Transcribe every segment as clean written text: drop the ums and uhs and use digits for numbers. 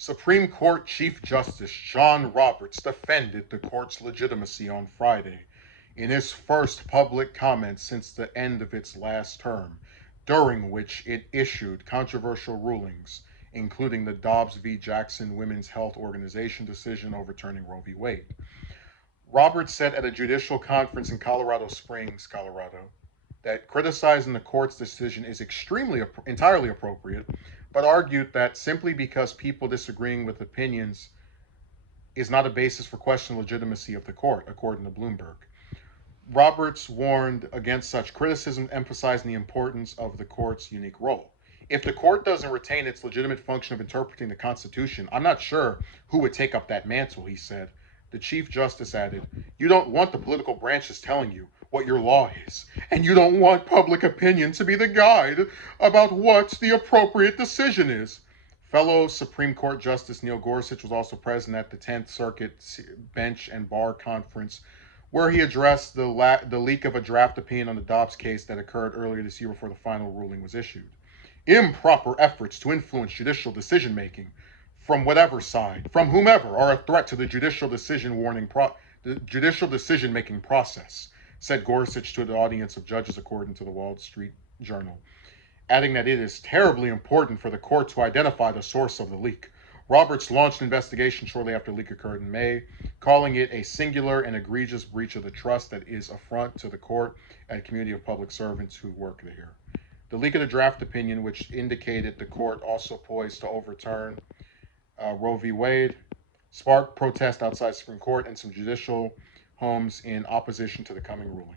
Supreme Court Chief Justice John Roberts defended the court's legitimacy on Friday in his first public comment since the end of its last term, during which it issued controversial rulings, including the Dobbs v. Jackson Women's Health Organization decision overturning Roe v. Wade. Roberts said at a judicial conference in Colorado Springs, Colorado, that criticizing the court's decision is entirely appropriate, but argued that simply because people disagreeing with opinions is not a basis for questioning legitimacy of the court, according to Bloomberg. Roberts warned against such criticism, emphasizing the importance of the court's unique role. If the court doesn't retain its legitimate function of interpreting the Constitution, I'm not sure who would take up that mantle, he said. The Chief Justice added, "You don't want the political branches telling you what your law is, and you don't want public opinion to be the guide about what the appropriate decision is." Fellow Supreme Court Justice Neil Gorsuch was also present at the 10th Circuit Bench and Bar Conference, where he addressed the leak of a draft opinion on the Dobbs case that occurred earlier this year before the final ruling was issued. Improper efforts to influence judicial decision making from whatever side, from whomever, are a threat to the judicial decision making process, said Gorsuch to the audience of judges, according to the Wall Street Journal, adding that it is terribly important for the court to identify the source of the leak. Roberts launched an investigation shortly after the leak occurred in May, calling it a singular and egregious breach of the trust that is affront to the court and a community of public servants who work there. The leak of the draft opinion, which indicated the court also poised to overturn Roe v. Wade, sparked protest outside the Supreme Court and some judicial homes in opposition to the coming ruling.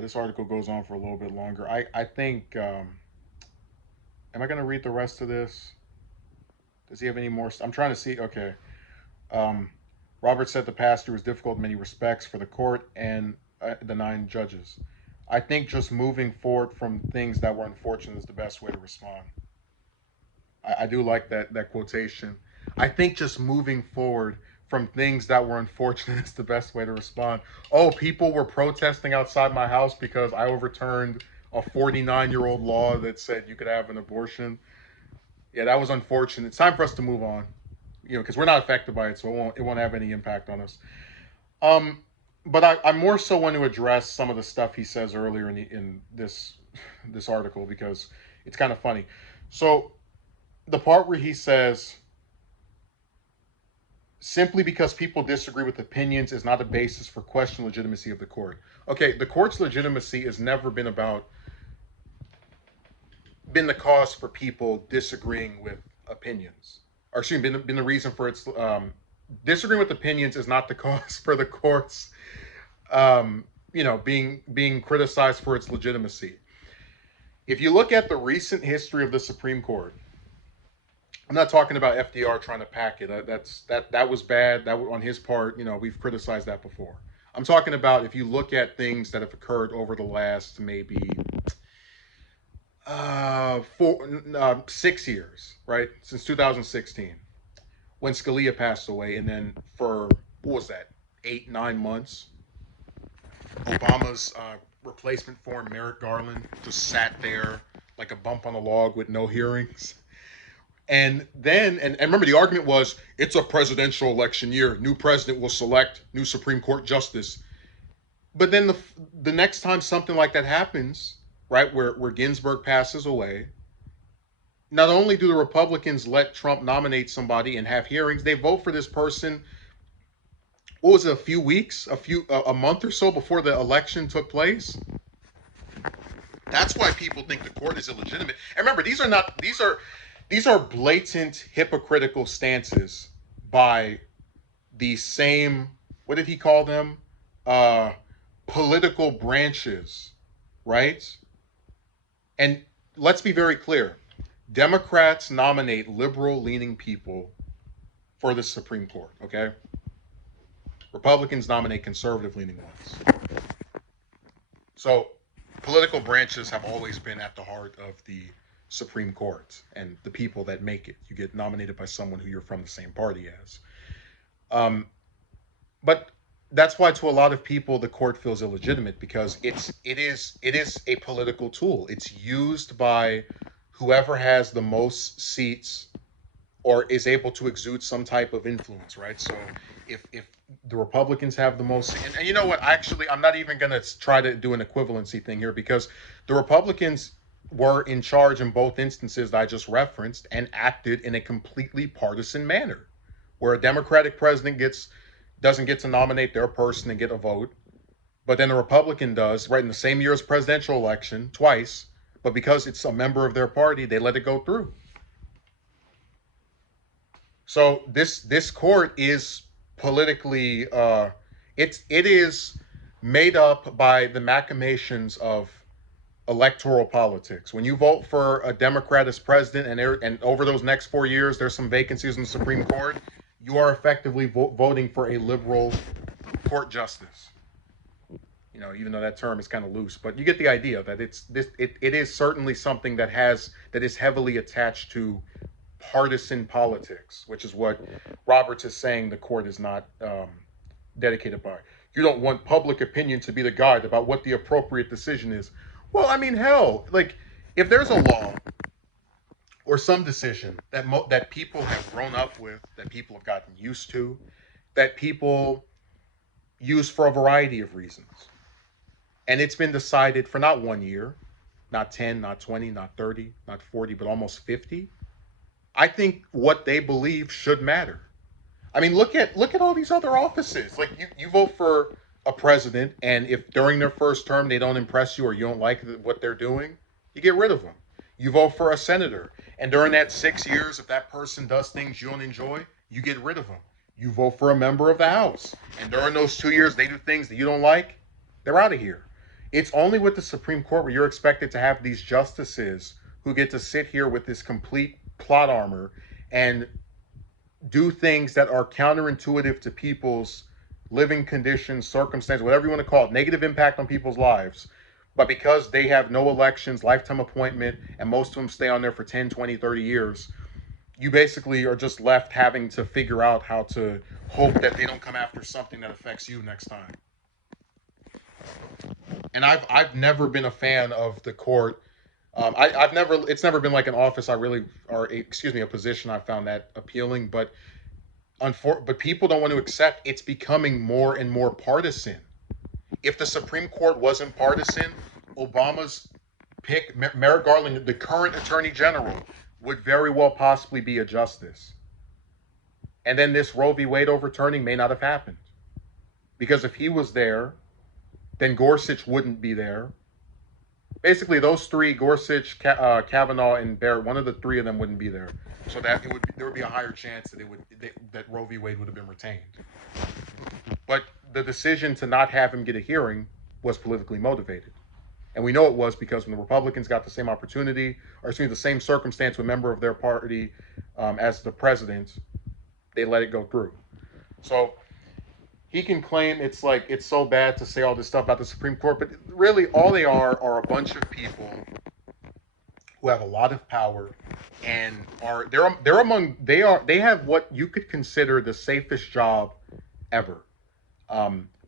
This article goes on for a little bit longer. I think, am I going to read the rest of this? Does he have any more? I'm trying to see. Okay. Um, Robert said the past year was difficult in many respects for the court and the 9 judges. I think just moving forward from things that were unfortunate is the best way to respond. I do like that quotation. I think just moving forward from things that were unfortunate is the best way to respond. Oh, people were protesting outside my house because I overturned a 49-year-old law that said you could have an abortion. Yeah, that was unfortunate. It's time for us to move on. Because we're not affected by it, so it won't have any impact on us. Um, but I more so want to address some of the stuff he says earlier in this article because it's kind of funny. So the part where he says simply because people disagree with opinions is not a basis for questioning legitimacy of the court. Okay, the court's legitimacy has never been the cause for people disagreeing with opinions, or excuse me, been the reason for its disagreeing with opinions is not the cause for the court's being criticized for its legitimacy. If you look at the recent history of the Supreme Court, I'm not talking about FDR trying to pack it. That was bad. That on his part. We've criticized that before. I'm talking about if you look at things that have occurred over the last maybe 6 years, right, since 2016, when Scalia passed away, and then for what was that, 8-9 months, Obama's replacement for him, Merrick Garland, just sat there like a bump on a log with no hearings. And then, and remember, the argument was it's a presidential election year. New president will select new Supreme Court justice. But then the next time something like that happens, right, where Ginsburg passes away, not only do the Republicans let Trump nominate somebody and have hearings, they vote for this person. What was it? A month or so before the election took place. That's why people think the court is illegitimate. And remember, these are blatant hypocritical stances by the same, what did he call them? Political branches, right? And let's be very clear. Democrats nominate liberal-leaning people for the Supreme Court, okay? Republicans nominate conservative-leaning ones. So political branches have always been at the heart of the Supreme Court and the people that make it. You get nominated by someone who you're from the same party as. But that's why to a lot of people the court feels illegitimate because it is a political tool. It's used by whoever has the most seats or is able to exude some type of influence, right? So if the Republicans have the most, and you know what? Actually, I'm not even going to try to do an equivalency thing here because the Republicans were in charge in both instances that I just referenced and acted in a completely partisan manner, where a Democratic president doesn't get to nominate their person and get a vote, but then the Republican does, right, in the same year as presidential election twice, but because it's a member of their party, they let it go through. So this court is politically it is made up by the machinations of electoral politics. When you vote for a Democrat as president, and over those next 4 years there's some vacancies in the Supreme Court, you are effectively voting for a liberal court justice. You know, even though that term is kind of loose, but you get the idea that it is certainly something that is heavily attached to partisan politics, which is what Roberts is saying the court is not dedicated by. You don't want public opinion to be the guide about what the appropriate decision is. Well, I mean, hell, like if there's a law or some decision that people have grown up with, that people have gotten used to, that people use for a variety of reasons, and it's been decided for not 1 year, not 10, not 20, not 30, not 40, but almost 50. I think what they believe should matter. I mean, look at all these other offices. Like you vote for a president, and if during their first term they don't impress you or you don't like what they're doing, you get rid of them. You vote for a senator, and during that 6 years, if that person does things you don't enjoy, you get rid of them. You vote for a member of the House, and during those 2 years they do things that you don't like, they're out of here. It's only with the Supreme Court where you're expected to have these justices who get to sit here with this complete plot armor and do things that are counterintuitive to people's living conditions, circumstances, whatever you want to call it, negative impact on people's lives. But because they have no elections, lifetime appointment, and most of them stay on there for 10, 20, 30 years, you basically are just left having to figure out how to hope that they don't come after something that affects you next time. And I've never been a fan of the court. I've never, it's never been like an office I really, or excuse me, a position I found that appealing. But people don't want to accept it's becoming more and more partisan. If the Supreme Court wasn't partisan, Obama's pick, Merrick Garland, the current Attorney General, would very well possibly be a justice. And then this Roe v. Wade overturning may not have happened. Because if he was there, then Gorsuch wouldn't be there. Basically, those three, Gorsuch, Kavanaugh, and Barrett, one of the three of them wouldn't be there. So that there would be a higher chance that Roe v. Wade would have been retained. But the decision to not have him get a hearing was politically motivated. And we know it was because when the Republicans got the same opportunity, or excuse me, the same circumstance with a member of their party as the president, they let it go through. So he can claim it's like it's so bad to say all this stuff about the Supreme Court, but really all they are a bunch of people who have a lot of power and they have what you could consider the safest job ever.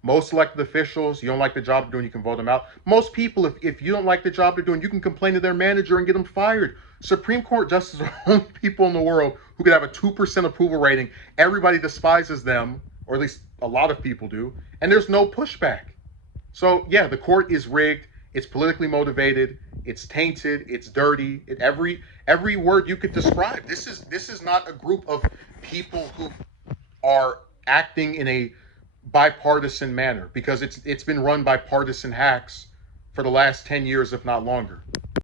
Most elected officials, you don't like the job they're doing, you can vote them out. Most people, if you don't like the job they're doing, you can complain to their manager and get them fired. Supreme Court justices are the only people in the world who could have a 2% approval rating. Everybody despises them, or at least a lot of people do, and there's no pushback. So yeah, the court is rigged. It's politically motivated. It's tainted. It's dirty. Every word you could describe. This is not a group of people who are acting in a bipartisan manner, because it's been run by partisan hacks for the last 10 years, if not longer.